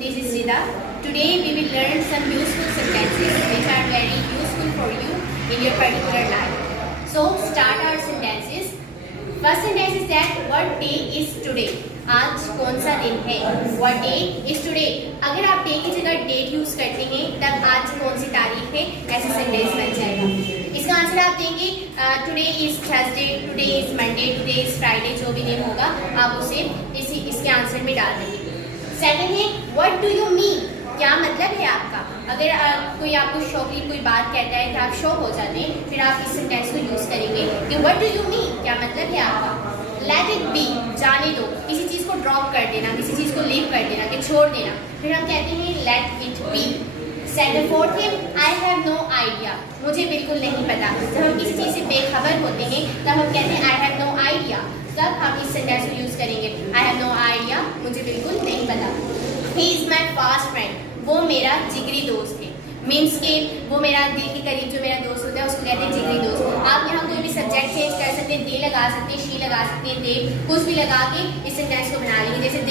this is Rida. Today we will learn some useful sentences which are very useful for you in your particular life. So start our sentences. First sentence is that what day is today? आज कौन सा दिन है? What day is today? अगर आप day की जगह date use करते हैं तब आज कौन सी तारीख है, ऐसे सेंटेंस बन जाएगा. इसका आंसर आप देंगे today is Thursday, today is Monday, today is Friday, जो भी दिन होगा आप उसे इसके आंसर में डाल देंगे. सेकंड है व्हाट डू यू मीन? क्या मतलब है आपका? अगर कोई आपको शौकीन कोई बात कहता है तो आप शौक हो जाते हैं, फिर आप इस सेंटेंस को यूज करेंगे कि व्हाट डू यू मीन, क्या मतलब है आपका. लेट इट बी, जाने दो, किसी चीज को ड्रॉप कर देना, किसी चीज को लीव कर देना, कि छोड़ देना, फिर हम कहते हैं let it be. Second fourth है आई हैव नो आइडिया, मुझे बिल्कुल नहीं पता. जब हम किसी चीज से बेखबर होते हैं तब हम कहते हैं आई हैव नो आइडिया. तब हम इस सेंटेंस को यूज करेंगे आई हैव नो आइडिया, मुझे बिल्कुल नहीं पता. He is my fast friend, वो मेरा जिगरी दोस्त है. मीन्स के वो मेरा दिल के करीब जो मेरा दोस्त होता है उसको कहते हैं जिगरी दोस्त. आप यहाँ कोई भी सब्जेक्ट चेंज कर सकते हैं, दे लगा सकते हैं, शी लगा सकते हैं, दे कुछ भी लगा के इस सेंटेंस को बना लेंगे. जैसे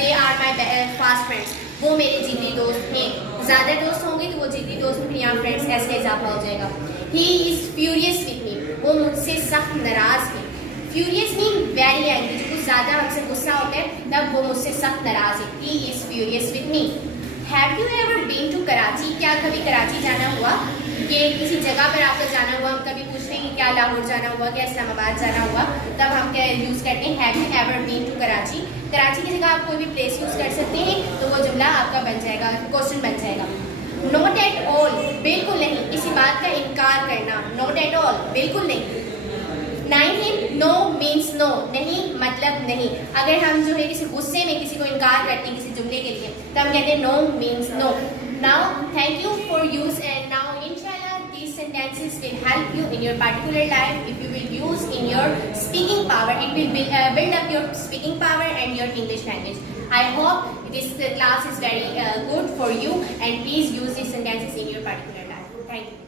they are my fast friends, वो मेरे जिगरी दोस्त हैं. ज़्यादा दोस्त होंगे तो वो जिगरी दोस्त में, फिर यहाँ फ्रेंड्स ऐसे इजाफा हो जाएगा. ही इज़ फ्यूरियस विथ मी, वो मुझसे सख्त नाराज़ है. फ्यूरियस मीन वेरी एंग्री, जो कुछ ज़्यादा हमसे गुस्सा होता है तब वो मुझसे सख्त नाराज़ है. He is furious with me. Have you ever been to Karachi? क्या कभी कराची जाना हुआ? ये किसी जगह पर आपका जाना हुआ. हम कभी पूछते हैं कि क्या लाहौर जाना हुआ, क्या इस्लामाबाद जाना हुआ, तब हम क्या यूज़ करते हैं have you ever been to Karachi. Karachi की जगह आप कोई भी प्लेस यूज़ कर सकते हैं तो वो जुमला आपका बन जाएगा, क्वेश्चन बन जाएगा. नॉट एट ऑल, बिल्कुल नहीं, किसी बात का इनकार करना. नॉट एट ऑल, बिल्कुल नहीं. 9 है नो मीन्स नो, नहीं मतलब नहीं. अगर हम जो है किसी गुस्से में किसी को इनकार करते हैं किसी जुमले के लिए तो हम कहते हैं no means no. Now thank you for use and now इंशाल्लाह these sentences will help you in your particular life. If you will use in your speaking power, it will build up your speaking power and your English language. I hope this class is very good for you and please use these sentences in your particular life. Thank you.